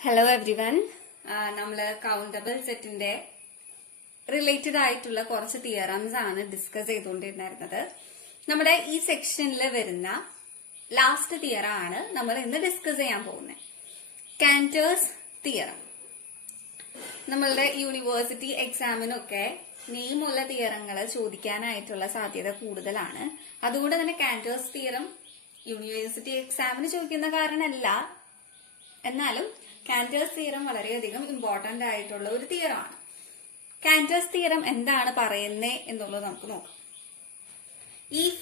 Hello everyone. നമ്മള് countable സെറ്റിന്റെ related ആയിട്ടുള്ള കുറച്ച് തിയറംസ് ആണ് ഡിസ്കസ് ചെയ്തുകൊണ്ടിരുന്നത്. നമ്മുടെ ഈ സെക്ഷനിൽ വരുന്ന ലാസ്റ്റ് തിയറം ആണ് നമ്മൾ ഇന്ന് ഡിസ്കസ് ചെയ്യാൻ പോകുന്നത്. കാന്റേഴ്സ് തിയറം. നമ്മളുടെ യൂണിവേഴ്സിറ്റി എക്സാമിനൊക്കെ നെയിമുള്ള തിയറങ്ങൾ ചോദിക്കാനായിട്ടുള്ള സാധ്യത കൂടുതലാണ്. അതുകൊണ്ട് തന്നെ കാന്റേഴ്സ് തിയറം യൂണിവേഴ്സിറ്റി എക്സാമിന് ചോദിക്കുന്ന കാരണമല്ല, എന്നാലും കാന്റേഴ്സ് തിയറം വളരെയധികം ഇമ്പോർട്ടന്റ് ആയിട്ടുള്ള ഒരു തിയറമാണ്. കാന്റേഴ്സ് തിയറം എന്താണ് പറയുന്നത് എന്നുള്ളത് നമുക്ക് നോക്കാം. If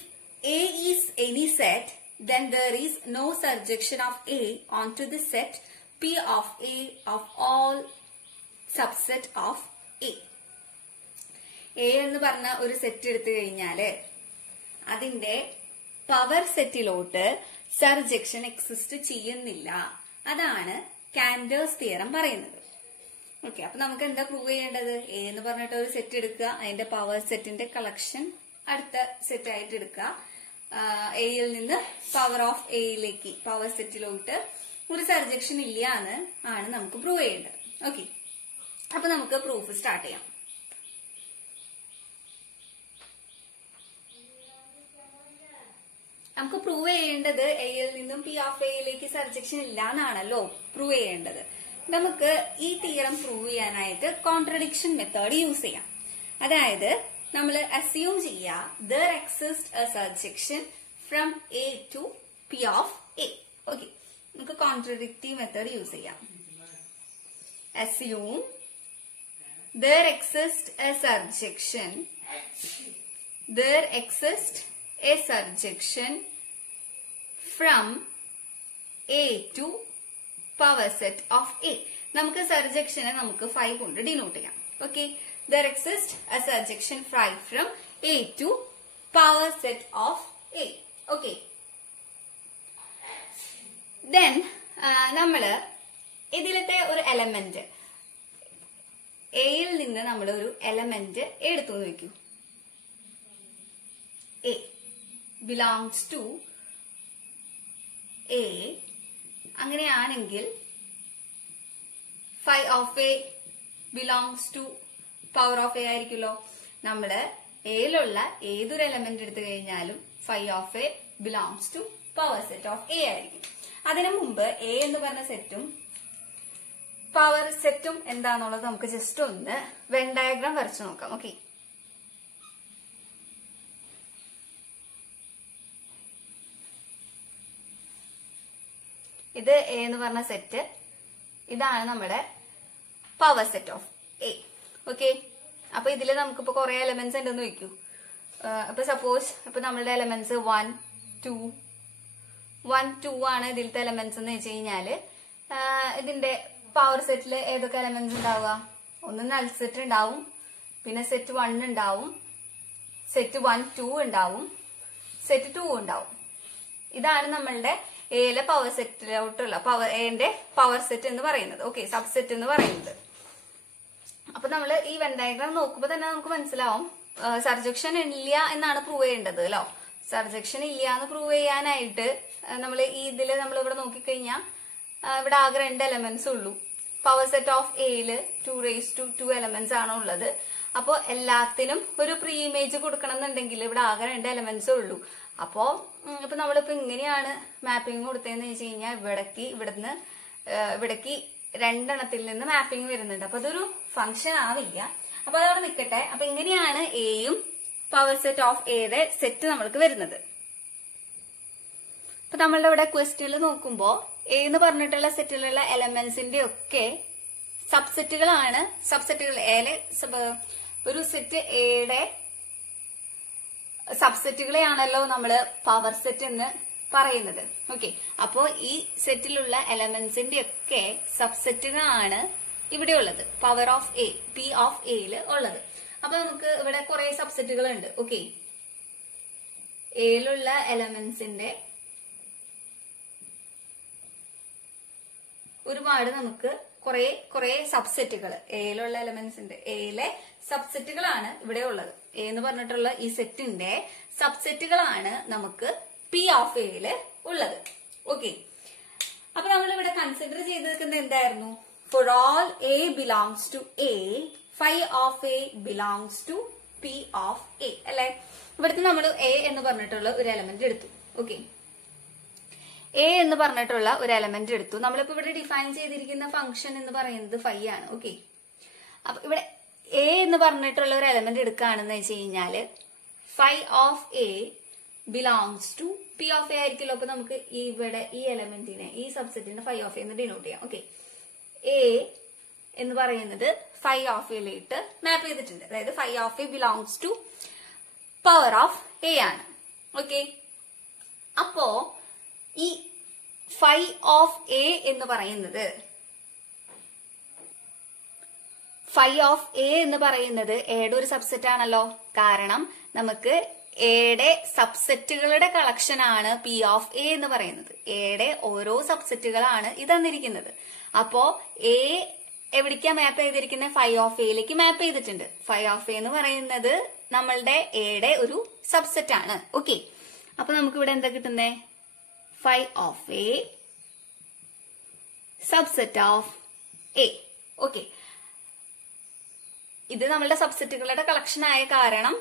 A is any set, then there is no surjection of A onto the set P of A of all subset of A. A എന്ന് പറഞ്ഞ ഒരു സെറ്റ് എടുത്തു കഴിഞ്ഞാല് അതിന്റെ പവർ സെറ്റിലോട്ട് സർജക്ഷൻ എക്സിസ്റ്റ് ചെയ്യുന്നില്ല. അതാണ് കാന്റേഴ്സ് തിയറം പറയുന്നത്. ഓക്കെ, അപ്പൊ നമുക്ക് എന്താ പ്രൂവ് ചെയ്യേണ്ടത്? എ എന്ന് പറഞ്ഞിട്ട് ഒരു സെറ്റ് എടുക്കുക, അതിന്റെ പവർ സെറ്റിന്റെ കളക്ഷൻ അടുത്ത സെറ്റ് ആയിട്ട് എടുക്കുക. എയിൽ നിന്ന് പവർ ഓഫ് എയിലേക്ക് പവർ സെറ്റിലോട്ട് ഒരു സർജക്ഷൻ ഇല്ല എന്ന് ആണ് നമുക്ക് പ്രൂവ് ചെയ്യേണ്ടത്. ഓക്കെ, അപ്പൊ നമുക്ക് പ്രൂഫ് സ്റ്റാർട്ട് ചെയ്യാം. നമുക്ക് പ്രൂവ് ചെയ്യേണ്ടത് എയിൽ നിന്നും പി ഓഫ് എയിലേക്ക് സർജക്ഷൻ ഇല്ല എന്നാണല്ലോ പ്രൂവ് ചെയ്യേണ്ടത്. നമുക്ക് ഈ തിയറം പ്രൂവ് ചെയ്യാനായിട്ട് കോൺട്രഡിക്ഷൻ മെത്തേഡ് യൂസ് ചെയ്യാം. അതായത് നമ്മൾ അസ്യൂം ചെയ്യുക there exists a surjection from A to P of A. Okay, നമുക്ക് കോൺട്രഡിക്റ്റീവ് മെത്തേഡ് യൂസ് ചെയ്യാം. assume there exists a surjection from A to power set of A. നമുക്ക് സർജക്ഷനെ നമുക്ക് 5 കൊണ്ട് ഡിനോട്ട് ചെയ്യാം. Okay, there exists a surjection from A to power set of A. Okay. Then നമ്മള് ഇതിലത്തെ ഒരു element എയിൽ നിന്ന് നമ്മൾ ഒരു എലമെന്റ് എടുത്തു നോക്കൂ. A belongs to A. അങ്ങനെയാണെങ്കിൽ phi of A belongs to power of A ആയിരിക്കുമല്ലോ. നമ്മള് എയിലുള്ള ഏതൊരു എലമെന്റ് എടുത്തു കഴിഞ്ഞാലും phi of A belongs to power set of A ആയിരിക്കും. അതിനു മുമ്പ് എ എന്ന് പറഞ്ഞ സെറ്റും പവർ സെറ്റും എന്താണെന്നുള്ളത് നമുക്ക് ജസ്റ്റ് ഒന്ന് വെൻ ഡയഗ്രാം വരച്ചു നോക്കാം. ഓക്കെ, ഇത് എ എന്ന് പറഞ്ഞ സെറ്റ്, ഇതാണ് നമ്മുടെ power set of A. Okay, അപ്പൊ ഇതില് നമുക്കിപ്പോ കുറെ എലമെന്റ്സ് ഉണ്ടെന്ന് ചോദിക്കൂ. അപ്പൊ സപ്പോസ് ഇപ്പൊ നമ്മളുടെ എലമെന്റ്സ് 1, 2 ആണ് ഇതിലത്തെ എലമെന്റ്സ് എന്ന് വെച്ച് കഴിഞ്ഞാല് ഇതിന്റെ പവർ സെറ്റില് ഏതൊക്കെ എലമെന്റ്സ് ഉണ്ടാവുക? ഒന്ന് നൾ സെറ്റ് ഉണ്ടാവും, പിന്നെ സെറ്റ് 1 ഉണ്ടാവും, സെറ്റ് 1, 2 ഉണ്ടാവും, സെറ്റ് 2 ഉണ്ടാവും. ഇതാണ് നമ്മളുടെ എയിലെ പവർ സെറ്റിലോട്ടുള്ള എന്റെ പവർ സെറ്റ് എന്ന് പറയുന്നത്. ഓക്കെ, സബ്സെറ്റ് എന്ന് പറയുന്നത്. അപ്പൊ നമ്മൾ ഈ വെൻ ഡയഗ്രാം നോക്കുമ്പോ തന്നെ നമുക്ക് മനസ്സിലാവും സർജക്ഷൻ ഇല്ല എന്നാണ് പ്രൂവ് ചെയ്യേണ്ടത് അല്ലോ. സർജക്ഷൻ ഇല്ല എന്ന് പ്രൂവ് ചെയ്യാനായിട്ട് നമ്മൾ ഈ ഇതില് നമ്മൾ ഇവിടെ നോക്കിക്കഴിഞ്ഞാൽ ഇവിടെ ആകെ 2 എലമെന്റ്സ് ഉള്ളൂ. പവർ സെറ്റ് ഓഫ് എയില് 2 എലമെന്റ്സ് ആണ് ഉള്ളത്. അപ്പോ എല്ലാത്തിനും ഒരു പ്രീ ഇമേജ് കൊടുക്കണം എന്നുണ്ടെങ്കിൽ ഇവിടെ ആകെ 2 എലമെന്റ്സ് ഉള്ളൂ. അപ്പോ ഇപ്പൊ നമ്മളിപ്പോ ഇങ്ങനെയാണ് മാപ്പിംഗ് കൊടുത്തതെന്ന് വെച്ച് കഴിഞ്ഞാൽ ഇവിടേക്ക് 2 എണ്ണത്തിൽ നിന്ന് മാപ്പിംഗ് വരുന്നുണ്ട്. അപ്പൊ അതൊരു ഫംഗ്ഷൻ ആവില്ല. അപ്പൊ അതവിടെ നിൽക്കട്ടെ. അപ്പൊ ഇങ്ങനെയാണ് എയും പവർ സെറ്റ് ഓഫ് എയുടെ സെറ്റ് നമ്മൾക്ക് വരുന്നത്. അപ്പൊ നമ്മളുടെ ഇവിടെ ക്വസ്റ്റ്യനിൽ നോക്കുമ്പോ എ എന്ന് പറഞ്ഞിട്ടുള്ള സെറ്റിലുള്ള എലമെന്റ്സിന്റെ ഒക്കെ സബ്സെറ്റുകളാണ്. സബ്സെറ്റുകൾ എയിലെ ഒരു സെറ്റ് എയുടെ സബ്സെറ്റുകളെയാണല്ലോ നമ്മള് പവർ സെറ്റ് എന്ന് പറയുന്നത്. ഓക്കെ, അപ്പോ ഈ സെറ്റിലുള്ള എലമെന്റ്സിന്റെ ഒക്കെ സബ്സെറ്റുകളാണ് ഇവിടെ ഉള്ളത്, power of A P of എയില് ഉള്ളത്. അപ്പൊ നമുക്ക് ഇവിടെ കുറെ സബ്സെറ്റുകൾ ഉണ്ട്. ഓക്കെ, എയിലുള്ള എലമെന്റ്സിന്റെ ഒരുപാട് നമുക്ക് കുറെ സബ്സെറ്റുകൾ എയിലുള്ള എലമെന്റ്സിന്റെ എയിലെ സബ്സെറ്റുകളാണ് ഇവിടെ ഉള്ളത്. എ എന്ന് പറഞ്ഞിട്ടുള്ള ഈ സെറ്റിന്റെ സബ്സെറ്റുകളാണ് നമുക്ക് പി ഓഫ് എയില് ഉള്ളത്. ഓക്കെ, അപ്പൊ നമ്മൾ ഇവിടെ കൺസിഡർ ചെയ്തിരിക്കുന്നത് എന്തായിരുന്നു? For all A belongs to A, phi of A belongs to P of A അല്ലെ. ഇവിടുത്തെ നമ്മൾ എ എന്ന് പറഞ്ഞിട്ടുള്ള ഒരു എലമെന്റ് എടുത്തു. ഓക്കെ, എ എന്ന് പറഞ്ഞിട്ടുള്ള ഒരു എലമെന്റ് എടുത്തു. നമ്മളിപ്പോ ഇവിടെ ഡിഫൈൻ ചെയ്തിരിക്കുന്ന ഫംഗ്ഷൻ എന്ന് പറയുന്നത് ഫൈ ആണ്. ഓക്കെ, അപ്പൊ ഇവിടെ എ എന്ന് പറഞ്ഞിട്ടുള്ള ഒരു എലമെന്റ് എടുക്കുകയാണെന്ന് വെച്ച് കഴിഞ്ഞാല് phi of A belongs to P of A ആയിരിക്കുമല്ലോ. അപ്പൊ നമുക്ക് ഇവിടെ ഈ എലമെന്റിനെ, ഈ സബ്സെറ്റിനെ ഫൈ ഓഫ് എ എന്ന് ഡിനോട്ട് ചെയ്യാം. ഓക്കെ, എ എന്ന് പറയുന്നത് ഫൈ ഓഫ് എയിലിട്ട് മാപ്പ് ചെയ്തിട്ടുണ്ട്. അതായത് phi of A belongs to power of A ആണ്. ഓക്കെ, അപ്പോ ഈ ഫൈ ഓഫ് എ എന്ന് പറയുന്നത് എയുടെ ഒരു സബ്സെറ്റ് ആണല്ലോ. കാരണം നമുക്ക് എയുടെ സബ്സെറ്റുകളുടെ കളക്ഷൻ ആണ് പി ഓഫ് എ എന്ന് പറയുന്നത്. എയുടെ ഓരോ സബ്സെറ്റുകളാണ് ഇത് തന്നിരിക്കുന്നത്. അപ്പോ എ എവിടേക്കാ മാപ്പ് ചെയ്തിരിക്കുന്നത്? ഫൈ ഓഫ് എയിലേക്ക് മാപ്പ് ചെയ്തിട്ടുണ്ട്. ഫൈ ഓഫ് എ എന്ന് പറയുന്നത് നമ്മളുടെ എയുടെ ഒരു സബ്സെറ്റ് ആണ്. ഓക്കെ, അപ്പൊ നമുക്ക് ഇവിടെ എന്താ കിട്ടുന്നേ? Phi of A subset of A. Okay, ഇത് നമ്മളുടെ സബ്സെറ്റുകളുടെ കളക്ഷൻ ആയ കാരണം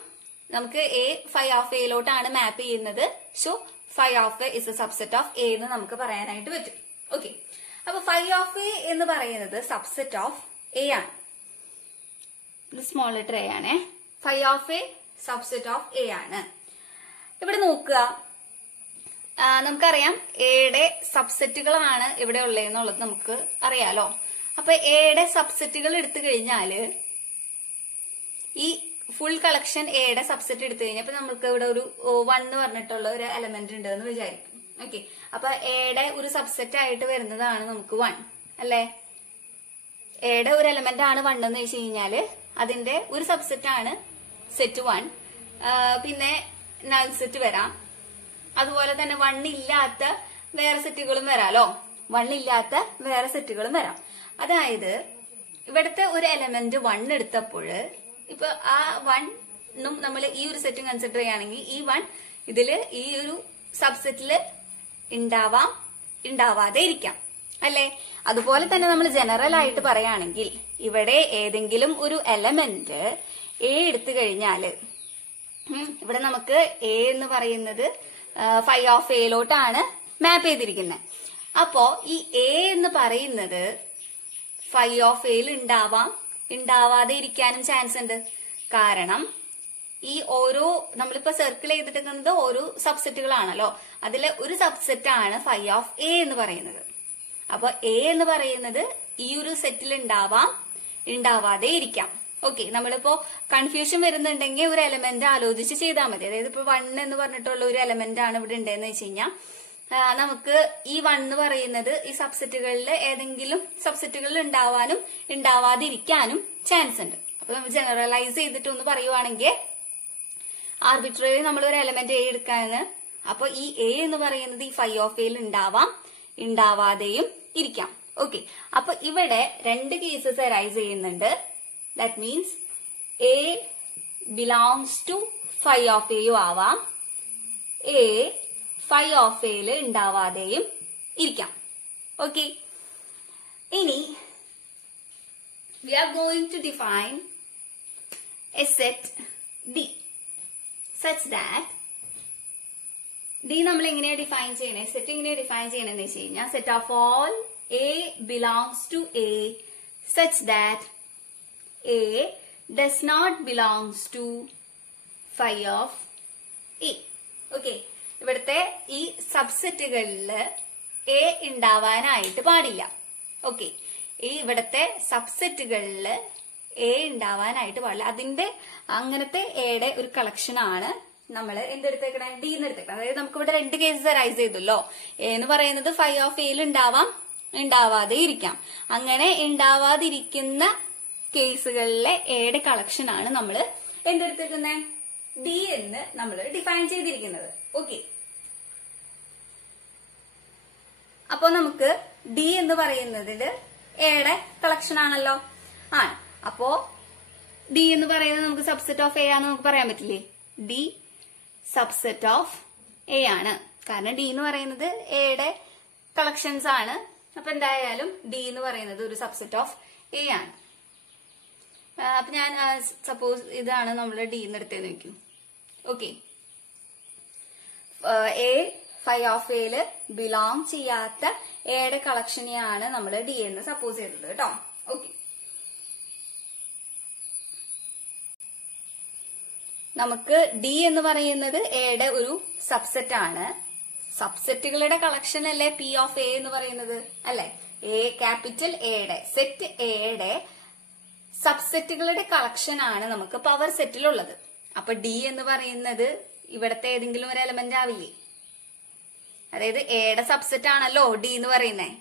നമുക്ക് എ ഫൈ ഓഫ് എയിലോട്ടാണ് മാപ്പ് ചെയ്യുന്നത്. So phi of A is a subset of A എന്ന് നമുക്ക് പറയാനായിട്ട് പറ്റും. ഓക്കെ, അപ്പൊ ഫൈ ഓഫ് എ എന്ന് പറയുന്നത് സബ്സെറ്റ് ഓഫ് എ ആണ്. സ്മോൾ ലെറ്റർ എ ആണ്. Phi of A subset of A ആണ്. ഇവിടെ നോക്കുക, നമുക്കറിയാം എയുടെ സബ്സെറ്റുകളാണ് ഇവിടെ ഉള്ളതെന്നുള്ളത് നമുക്ക് അറിയാലോ. അപ്പൊ എയുടെ സബ്സെറ്റുകൾ എടുത്തു കഴിഞ്ഞാല് ഈ ഫുൾ കളക്ഷൻ എയുടെ സബ്സെറ്റ് എടുത്തു കഴിഞ്ഞാൽ ഇപ്പൊ നമുക്ക് ഇവിടെ ഒരു 1 എന്ന് പറഞ്ഞിട്ടുള്ള ഒരു എലമെന്റ് ഉണ്ട് എന്ന് വിചാരിക്കും. ഓക്കെ, അപ്പൊ എയുടെ ഒരു സബ്സെറ്റ് ആയിട്ട് വരുന്നതാണ് നമുക്ക് 1 അല്ലെ. എയുടെ ഒരു എലമെന്റ് ആണ് 1 എന്ന് വെച്ച് കഴിഞ്ഞാല് അതിന്റെ ഒരു സബ്സെറ്റ് ആണ് സെറ്റ് 1. പിന്നെ നൾ സെറ്റ് വരാം. അതുപോലെ തന്നെ 1 ഇല്ലാത്ത വേറെ സെറ്റുകളും വരാലോ. 1 ഇല്ലാത്ത വേറെ സെറ്റുകളും വരാം. അതായത് ഇവിടുത്തെ ഒരു എലമെന്റ് 1 എടുത്തപ്പോൾ ഇപ്പൊ ആ 1 നമ്മൾ ഈ ഒരു സെറ്റും കൺസിഡർ ചെയ്യുകയാണെങ്കിൽ ഈ 1 ഇതില് ഈ ഒരു സബ്സെറ്റില് ഉണ്ടാവാം, ഉണ്ടാവാതെ ഇരിക്കാം അല്ലെ. അതുപോലെ തന്നെ നമ്മൾ ജനറൽ ആയിട്ട് പറയുകയാണെങ്കിൽ ഇവിടെ ഏതെങ്കിലും ഒരു എലമെന്റ് എ എടുത്തു കഴിഞ്ഞാല് ഇവിടെ നമുക്ക് എ എന്ന് പറയുന്നത് ഫൈ ഓഫ് എയിലോട്ടാണ് മാപ്പ് ചെയ്തിരിക്കുന്നത്. അപ്പോ ഈ എ എന്ന് പറയുന്നത് ഫൈ ഓഫ് എയിൽ ഉണ്ടാവാം, ഉണ്ടാവാതെ ഇരിക്കാനും ചാൻസ് ഉണ്ട്. കാരണം ഈ ഓരോ നമ്മളിപ്പോ സർക്കിൾ ചെയ്തിട്ടുള്ളത് ഓരോ സബ്സെറ്റുകളാണല്ലോ. അതിലെ ഒരു സബ്സെറ്റ് ആണ് ഫൈ ഓഫ് എ എന്ന് പറയുന്നത്. അപ്പൊ എ എന്ന് പറയുന്നത് ഈ ഒരു സെറ്റിൽ ഉണ്ടാവാം, ഉണ്ടാവാതെ ഇരിക്കാം. ഓക്കെ, നമ്മളിപ്പോ കൺഫ്യൂഷൻ വരുന്നുണ്ടെങ്കിൽ ഒരു എലമെന്റ് ആലോചിച്ച് ചെയ്താൽ മതി. അതായത് ഇപ്പൊ 1 എന്ന് പറഞ്ഞിട്ടുള്ള ഒരു എലമെന്റ് ആണ് ഇവിടെ ഉണ്ടെന്ന് വെച്ച് കഴിഞ്ഞാൽ നമുക്ക് ഈ 1 എന്ന് പറയുന്നത് ഈ സബ്സെറ്റുകളിൽ ഏതെങ്കിലും സബ്സെറ്റുകളിൽ ഉണ്ടാവാനും ഉണ്ടാവാതിരിക്കാനും ചാൻസ് ഉണ്ട്. അപ്പൊ നമ്മൾ ജനറലൈസ് ചെയ്തിട്ട് ഒന്ന് പറയുവാണെങ്കിൽ ആർബിട്രറി നമ്മൾ ഒരു എലമെന്റ് എ എടുക്കാന്ന്. അപ്പൊ ഈ എ എന്ന് പറയുന്നത് ഈ ഫൈ ഓഫ് എയിൽ ഉണ്ടാവാം, ഉണ്ടാവാതെയും ഇരിക്കാം. ഓക്കെ, അപ്പൊ ഇവിടെ 2 കേസസ് അറൈസ് ചെയ്യുന്നുണ്ട്. That means A belongs to phi of എയും ആവാം, എ ഫൈ ഓഫ് എയിൽ ഉണ്ടാവാതെയും ഇരിക്കാം. ഓക്കെ, ഇനി we are going to define a set D such that D നമ്മൾ എങ്ങനെയാ ഡിഫൈൻ ചെയ്യണേ? സെറ്റ് എങ്ങനെയാ ഡിഫൈൻ ചെയ്യണമെന്ന് വെച്ച് കഴിഞ്ഞാൽ set of all A belongs to A such that A does not belongs to phi of A. Okay, ഇവിടുത്തെ ഈ സബ്സെറ്റുകളില് A ഉണ്ടാവാനായിട്ട് പാടില്ല. ഓക്കെ, ഈ ഇവിടുത്തെ സബ്സെറ്റുകളില് എ ഉണ്ടാവാനായിട്ട് പാടില്ല. അതിന്റെ അങ്ങനത്തെ എയുടെ ഒരു കളക്ഷൻ ആണ് നമ്മൾ എന്തെടുത്തേക്കണേ? ഡി എന്ന് എടുത്തേക്കണം. അതായത് നമുക്ക് ഇവിടെ 2 കേസസ് അറൈസ് ചെയ്തല്ലോ. എ എന്ന് പറയുന്നത് ഫൈ ഓഫ് എയിൽ ഉണ്ടാവാം, ഉണ്ടാവാതെ ഇരിക്കാം. അങ്ങനെ ഉണ്ടാവാതിരിക്കുന്ന കേസുകളിലെ എയുടെ കളക്ഷൻ ആണ് നമ്മൾ എന്തെടുത്തിരിക്കുന്നത്? ഡി എന്ന് നമ്മൾ ഡിഫൈൻ ചെയ്തിരിക്കുന്നത്. ഓക്കെ, അപ്പോ നമുക്ക് ഡി എന്ന് പറയുന്നതില് എയുടെ കളക്ഷൻ ആണല്ലോ. ആണ്. അപ്പോ ഡി എന്ന് പറയുന്നത് നമുക്ക് സബ്സെറ്റ് ഓഫ് എ ആണെന്ന് നമുക്ക് പറയാൻ പറ്റില്ലേ? ഡി സബ്സെറ്റ് ഓഫ് എ ആണ്. കാരണം ഡി എന്ന് പറയുന്നത് എയുടെ കളക്ഷൻസ് ആണ്. അപ്പൊ എന്തായാലും ഡി എന്ന് പറയുന്നത് ഒരു സബ്സെറ്റ് ഓഫ് എ ആണ്. അപ്പൊ ഞാൻ സപ്പോസ് ഇതാണ് നമ്മൾ ഡി എന്ന് എടുത്തേന്ന് വെക്കും. ഓക്കെ, എ ഫൈ ഓഫ് എയില് ബിലോങ് ചെയ്യാത്ത എയുടെ കളക്ഷനെയാണ് നമ്മൾ ഡി എന്ന് സപ്പോസ് ചെയ്തത് കേട്ടോ. ഓക്കെ, നമുക്ക് ഡി എന്ന് പറയുന്നത് എയുടെ ഒരു സബ്സെറ്റ് ആണ്. സബ്സെറ്റുകളുടെ കളക്ഷൻ അല്ലേ പി ഓഫ് എ എന്ന് പറയുന്നത്, അല്ലെ? എ ക്യാപിറ്റൽ എയുടെ സെറ്റ് എയുടെ സബ്സെറ്റുകളുടെ കളക്ഷൻ ആണ് നമുക്ക് പവർ സെറ്റിലുള്ളത്. അപ്പൊ ഡി എന്ന് പറയുന്നത് ഇവിടത്തെ ഏതെങ്കിലും ഒരു എലമെന്റ് ആവില്ലേ? അതായത് എയുടെ സബ്സെറ്റ് ആണല്ലോ ഡി എന്ന് പറയുന്നത്.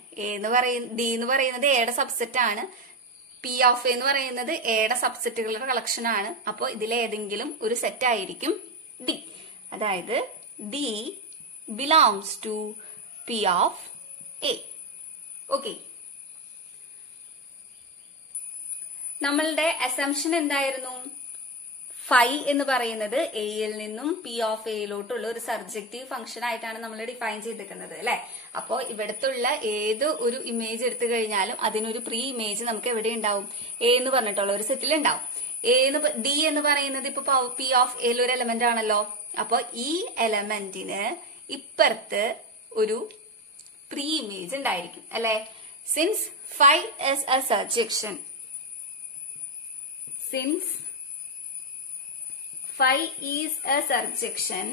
ഡി എന്ന് പറയുന്നത് എയുടെ സബ്സെറ്റ് ആണ്. പി ഓഫ് എന്ന് പറയുന്നത് എയുടെ സബ്സെറ്റുകളുടെ കളക്ഷൻ ആണ്. അപ്പോൾ ഇതിലേതെങ്കിലും ഒരു സെറ്റ് ആയിരിക്കും ഡി. അതായത് D belongs to P of A. Okay, നമ്മളുടെ അസംഷൻ എന്തായിരുന്നു? ഫൈ എന്ന് പറയുന്നത് എയിൽ നിന്നും പി ഓഫ് എയിലോട്ടുള്ള ഒരു സർജക്റ്റീവ് ഫംഗ്ഷൻ ആയിട്ടാണ് നമ്മൾ ഡിഫൈൻ ചെയ്തിരിക്കുന്നത്, അല്ലെ? അപ്പോ ഇവിടത്തുള്ള ഏത് ഒരു ഇമേജ് എടുത്തു കഴിഞ്ഞാലും അതിനൊരു പ്രീ ഇമേജ് നമുക്ക് എവിടെ ഉണ്ടാവും? എ എന്ന് പറഞ്ഞിട്ടുള്ള ഒരു സെറ്റിൽ ഉണ്ടാവും. ഡി എന്ന് പറയുന്നത് ഇപ്പൊ പി ഓഫ് എയിൽ ഒരു എലമെന്റ് ആണല്ലോ. അപ്പൊ ഈ എലമെന്റിന് ഇപ്പുറത്ത് ഒരു പ്രീ ഇമേജ് ഉണ്ടായിരിക്കും, അല്ലെ? Since phi is a surjection, since phi is a surjection,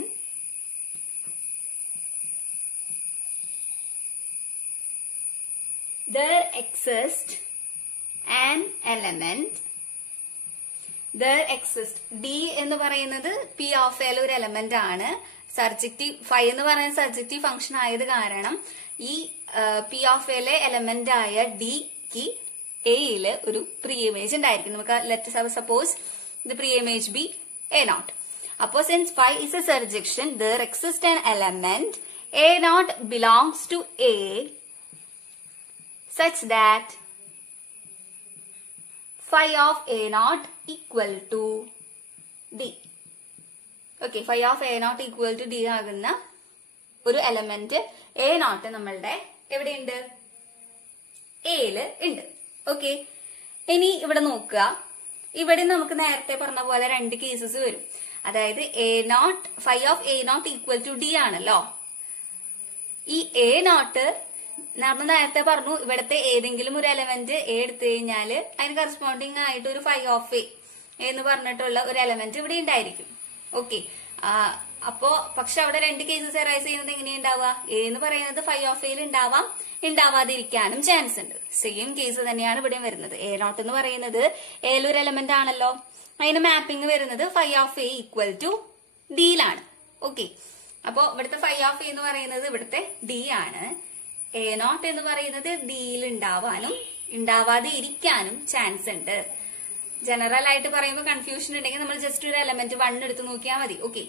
there exists an element, there exists d എന്ന് പറയുന്നത് p of l ഒരു എലമെന്റ് ആണ്. സർജക്റ്റീവ് ഫൈ എന്ന് പറയുന്ന സർജക്റ്റീവ് ഫംഗ്ഷൻ ആയത് കാരണം ഈ p of l എലമെന്റ് ആയ ഡിക്ക് എയില് ഒരു പ്രീ ഇമേജ് ഉണ്ടായിരിക്കും. നമുക്ക് let suppose the pre image be A not. അപ്പോ since phi is a surjection there exist an element A not belongs to A such that phi of A not equal to D. Okay, phi of A not equal to D ആകുന്ന ഒരു element A not നമ്മളുടെ എവിടെയുണ്ട്? എയില് ഉണ്ട്. Okay, ഇനി ഇവിടെ നോക്കുക. ഇവിടെ നമുക്ക് നേരത്തെ പറഞ്ഞ പോലെ രണ്ട് കേസസ് വരും. അതായത് A not phi of A not equal to D ആണല്ലോ. ഈ എ നോട്ട് നമ്മൾ നേരത്തെ പറഞ്ഞു ഇവിടുത്തെ ഏതെങ്കിലും ഒരു എലമെന്റ് എ എടുത്തു കഴിഞ്ഞാൽ അതിന് കറസ്പോണ്ടിങ് ആയിട്ട് ഒരു ഫൈ ഓഫ് എ എന്ന് പറഞ്ഞിട്ടുള്ള ഒരു എലമെന്റ് ഇവിടെ ഉണ്ടായിരിക്കും. ഓക്കെ, അപ്പോ പക്ഷെ അവിടെ രണ്ട് കേസസ് അറൈസ് ചെയ്യുന്നത് എങ്ങനെയുണ്ടാവുക? എ എന്ന് പറയുന്നത് ഫൈ ഓഫ് എയിൽ ഉണ്ടാവാം, ഉണ്ടാവാതിരിക്കാനും ചാൻസ് ഉണ്ട്. സെയിം കേസ് തന്നെയാണ് ഇവിടെ വരുന്നത്. എ നോട്ട് എന്ന് പറയുന്നത് എയിലൊരു എലമെന്റ് ആണല്ലോ. അതിന് മാപ്പിംഗ് വരുന്നത് phi of A equal to ഡിയിലാണ്. ഓക്കെ, അപ്പോ ഇവിടുത്തെ ഫൈ ഓഫ് എ എന്ന് പറയുന്നത് ഇവിടുത്തെ ഡി ആണ്. എ നോട്ട് എന്ന് പറയുന്നത് ഡിയിൽ ഉണ്ടാവാനും ഉണ്ടാവാതെ ഇരിക്കാനും ചാൻസ് ഉണ്ട്. ജനറൽ ആയിട്ട് പറയുമ്പോൾ കൺഫ്യൂഷൻ ഉണ്ടെങ്കിൽ നമ്മൾ ജസ്റ്റ് ഒരു എലമെന്റ് 1 എടുത്ത് നോക്കിയാൽ മതി. ഓക്കെ,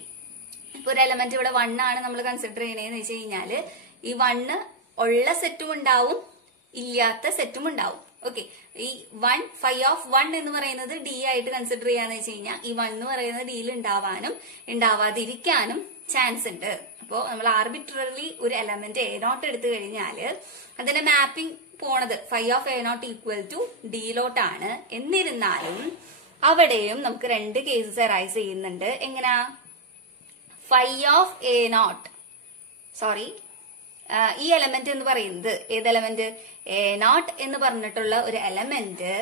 ഇപ്പൊ ഒരു എലമെന്റ് ഇവിടെ 1 ആണ് നമ്മൾ കൺസിഡർ ചെയ്യണേന്ന് വെച്ച് കഴിഞ്ഞാല് ഈ 1 ഉള്ള സെറ്റും ഉണ്ടാവും, ഇല്ലാത്ത സെറ്റും ഉണ്ടാവും. ഓക്കെ, ഈ 1 ഫൈ ഓഫ് 1 എന്ന് പറയുന്നത് ഡി ആയിട്ട് കൺസിഡർ ചെയ്യാന്ന് വെച്ച് കഴിഞ്ഞാൽ ഈ 1 എന്ന് പറയുന്നത് ഡിയിൽ ഉണ്ടാവാനും ഉണ്ടാവാതിരിക്കാനും ചാൻസ് ഉണ്ട്. അപ്പോ നമ്മൾ ആർബിട്രറി ഒരു എലമെന്റ് എ നോട്ട് എടുത്തു കഴിഞ്ഞാല് അതിന്റെ മാപ്പിംഗ് പോണത് phi of A not equal to ഡിയിലോട്ടാണ്. എന്നിരുന്നാലും അവിടെയും നമുക്ക് രണ്ട് കേസസ് അറൈസ് ചെയ്യുന്നുണ്ട്. എങ്ങനാ? Phi of A not, sorry, ഈ എലമെന്റ് എന്ന് പറയുന്നത് ഏത് എലമെന്റ്? എ നോട്ട് എന്ന് പറഞ്ഞിട്ടുള്ള ഒരു എലമെന്റ്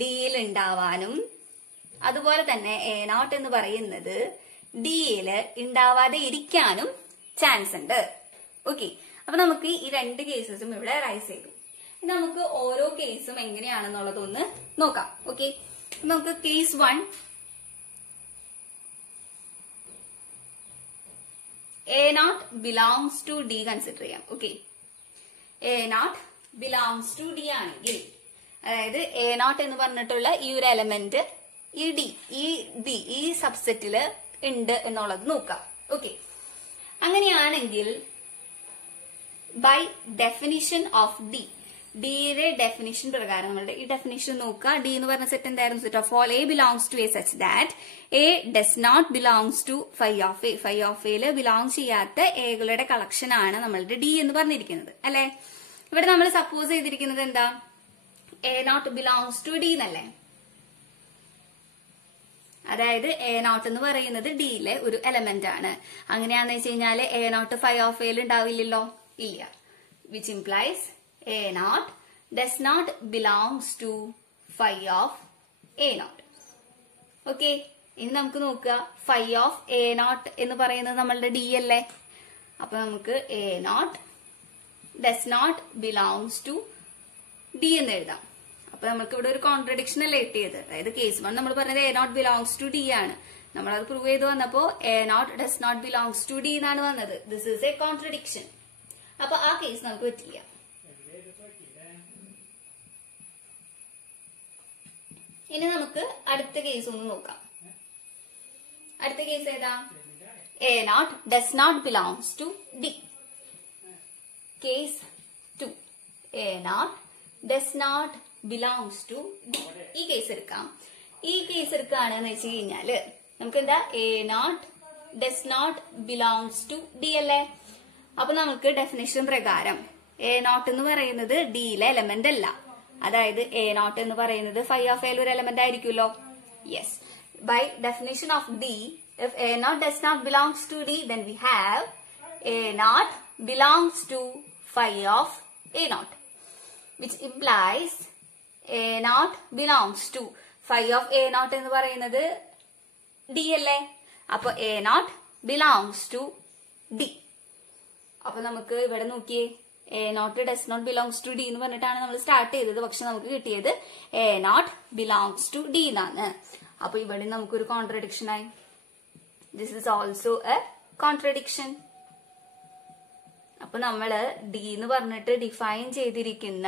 ഡിയിൽ ഉണ്ടാവാനും അതുപോലെ തന്നെ എ നോട്ട് എന്ന് പറയുന്നത് ഡിയില് ഉണ്ടാവാതെ ഇരിക്കാനും ചാൻസ് ഉണ്ട്. ഓക്കെ, അപ്പൊ നമുക്ക് ഈ രണ്ട് കേസസും ഇവിടെ റൈസ് ചെയ്തു. നമുക്ക് ഓരോ കേസും എങ്ങനെയാണെന്നുള്ളതൊന്ന് നോക്കാം. ഓക്കെ, നമുക്ക് case 1 A not belongs to D consider ചെയ്യാം. Okay, A not belongs to D ആണെങ്കിൽ അതായത് എ നോട്ട് എന്ന് പറഞ്ഞിട്ടുള്ള ഈ ഒരു എലമെന്റ് ഈ സബ്സെറ്റില് ഉണ്ട് എന്നുള്ളത് നോക്കാം. ഓക്കെ, അങ്ങനെയാണെങ്കിൽ ബൈ ഡെഫിനിഷൻ ഓഫ് ഡി ഡിയുടെ ഡെഫിനിഷൻ പ്രകാരം നമ്മളുടെ ഈ ഡെഫിനിഷൻ നോക്കുക. ഡി എന്ന് പറഞ്ഞ സെറ്റ് എന്തായിരുന്നു? Set of all A belongs to A such that A does not belongs to phi of A. Phi of എയിൽ ബിലോങ് ചെയ്യാത്ത എകളുടെ കളക്ഷൻ ആണ് നമ്മളുടെ ഡി എന്ന് പറഞ്ഞിരിക്കുന്നത് അല്ലെ. ഇവിടെ നമ്മൾ സപ്പോസ് ചെയ്തിരിക്കുന്നത് എന്താ? A not belongs to D എന്നല്ലേ. അതായത് എ നോട്ട് എന്ന് പറയുന്നത് ഡിയിലെ ഒരു എലമെന്റ് ആണ്. അങ്ങനെയാന്ന് വെച്ച് കഴിഞ്ഞാല് എ നോട്ട് ഫൈ ഓഫ് എയിൽ ഉണ്ടാവില്ലല്ലോ, ഇല്ല. Which implies A not does not belongs to phi of A not. Okay, ഇനി നമുക്ക് നോക്കുക. ഫൈ ഓഫ് എ നോട്ട് എന്ന് പറയുന്നത് നമ്മളുടെ ഡി അല്ലേ. അപ്പൊ നമുക്ക് A not does not belongs to D എന്ന് എഴുതാം. അപ്പൊ നമുക്ക് ഇവിടെ ഒരു കോൺട്രഡിക്ഷൻ അല്ലേ കിട്ടിയത്. അതായത് കേസ് 1 നമ്മൾ പറഞ്ഞത് A not belongs to D ആണ്. നമ്മളത് പ്രൂവ് ചെയ്ത് വന്നപ്പോ A not does not belongs to D എന്നാണ് വന്നത്. This is a contradiction. അപ്പൊ ആ കേസ് നമുക്ക് പറ്റില്ല. ഇനി നമുക്ക് അടുത്ത കേസ് ഒന്ന് നോക്കാം. അടുത്ത കേസ് ഏതാ? A not does not belongs to D. Case 2 A not does not belongs to D. ഈ കേസ് എടുക്കാം. ഈ കേസ് എടുക്കുകയാണെന്ന് വെച്ച് കഴിഞ്ഞാല് നമുക്ക് എന്താ? A not does not belongs to D അല്ലേ. അപ്പൊ നമുക്ക് ഡെഫിനേഷൻ പ്രകാരം എ നോട്ട് എന്ന് പറയുന്നത് ഡിയിലെ എലമെന്റ് അല്ല. അതായത് എ നോട്ട് എന്ന് പറയുന്നത് ഫൈ ഓഫ് എയിൽ ഒരു എലമെന്റ് ആയിരിക്കുമല്ലോ. Yes, by definition of D, if A not does not belongs to D, then we have A not belongs to phi of A not, which implies A not belongs to phi of A not എന്ന് പറയുന്നത് D അല്ലേ. അപ്പൊ A not belongs to D. അപ്പൊ നമുക്ക് ഇവിടെ നോക്കിയേ, A not does not belongs to D എന്ന് പറഞ്ഞിട്ടാണ് നമ്മൾ സ്റ്റാർട്ട് ചെയ്തത്. പക്ഷെ നമുക്ക് കിട്ടിയത് A not belongs to D എന്നാണ്. അപ്പൊ ഇവിടെ നമുക്കൊരു കോൺട്രഡിക്ഷൻ ആയി. This is also a contradiction. അപ്പൊ നമ്മള് ഡി എന്ന് പറഞ്ഞിട്ട് ഡിഫൈൻ ചെയ്തിരിക്കുന്ന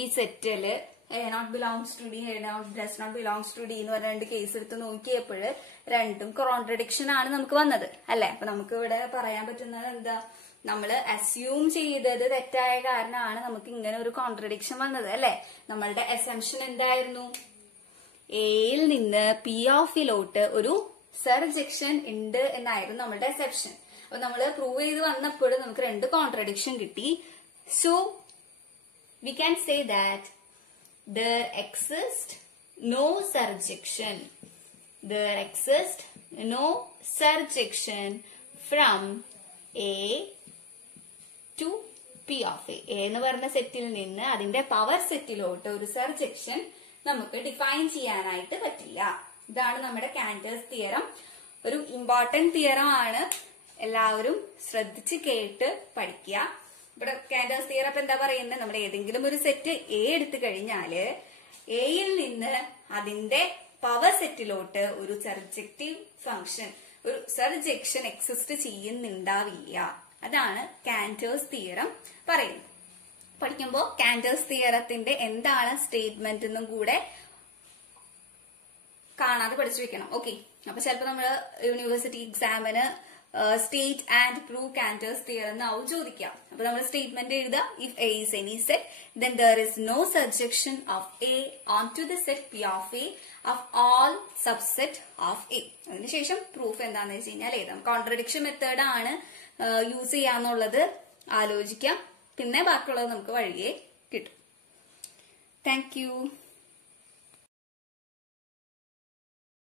ഈ സെറ്റില് A not belongs to D, A not does not belongs to D എന്ന് പറഞ്ഞ 2 കേസ് എടുത്ത് നോക്കിയപ്പോൾ രണ്ടും കോൺട്രഡിക്ഷൻ ആണ് നമുക്ക് വന്നത് അല്ലെ. അപ്പൊ നമുക്ക് ഇവിടെ പറയാൻ പറ്റുന്നത് എന്താ? നമ്മൾ അസ്യൂം ചെയ്തത് തെറ്റായ കാരണമാണ് നമുക്ക് ഇങ്ങനെ ഒരു കോൺട്രഡിക്ഷൻ വന്നത് അല്ലെ. നമ്മളുടെ അസംഷൻ എന്തായിരുന്നു? എയിൽ നിന്ന് പി ഓഫിലോട്ട് ഒരു സർജെക്ഷൻ ഉണ്ട് എന്നായിരുന്നു നമ്മളുടെ അസംഷൻ. അപ്പൊ നമ്മൾ പ്രൂവ് ചെയ്ത് വന്നപ്പോൾ നമുക്ക് 2 കോൺട്രഡിക്ഷൻ കിട്ടി. So we can say that there exists no surjection. There exists no surjection from A to P of A. A എന്ന് പറഞ്ഞ സെറ്റിൽ നിന്ന് അതിന്റെ പവർ സെറ്റിലോട്ട് ഒരു സർജെക്ഷൻ നമുക്ക് ഡിഫൈൻ ചെയ്യാനായിട്ട് പറ്റില്ല. ഇതാണ് നമ്മുടെ കാന്റേഴ്സ് തിയറം. ഒരു ഇമ്പോർട്ടന്റ് തിയറം ആണ്. എല്ലാവരും ശ്രദ്ധിച്ച് കേട്ട് പഠിക്കുക. ഇവിടെ കാന്റേഴ്സ് തിയറം എന്താ പറയുന്നത്? നമ്മൾ ഏതെങ്കിലും ഒരു സെറ്റ് എ എടുത്തു കഴിഞ്ഞാല് എയിൽ നിന്ന് അതിന്റെ പവർ സെറ്റിലോട്ട് ഒരു സർജക്റ്റീവ് ഫംഗ്ഷൻ, ഒരു സർജെക്ഷൻ എക്സിസ്റ്റ് ചെയ്യുന്നുണ്ടാവില്ല. അതാണ് കാന്റേഴ്സ് തിയറം പറയുന്നത്. പഠിക്കുമ്പോൾ കാന്റേഴ്സ് തിയറത്തിന്റെ എന്താണ് സ്റ്റേറ്റ്മെന്റ് എന്നും കൂടെ കാണാതെ പഠിച്ചു വെക്കണം. ഓക്കെ, അപ്പൊ ചിലപ്പോ നമ്മള് യൂണിവേഴ്സിറ്റി എക്സാമിന് സ്റ്റേറ്റ് ആൻഡ് പ്രൂവ് കാന്റേഴ്സ് തിയറം എന്നാവും ചോദിക്കാം. അപ്പൊ നമ്മൾ സ്റ്റേറ്റ്മെന്റ് എഴുതുക. If A is any set then there is no surjection of A onto the set P of A of all subset of A. അതിനുശേഷം പ്രൂഫ് എന്താണെന്ന് വെച്ച് കഴിഞ്ഞാൽ എഴുതാം. കോൺട്രഡിക്ഷൻ മെത്തേഡ് ആണ് യൂസ് ചെയ്യാന്നുള്ളത് ആലോചിക്കാം. പിന്നെ ബാക്കിയുള്ളത് നമുക്ക് വഴിയെ കിട്ടും. Thank you.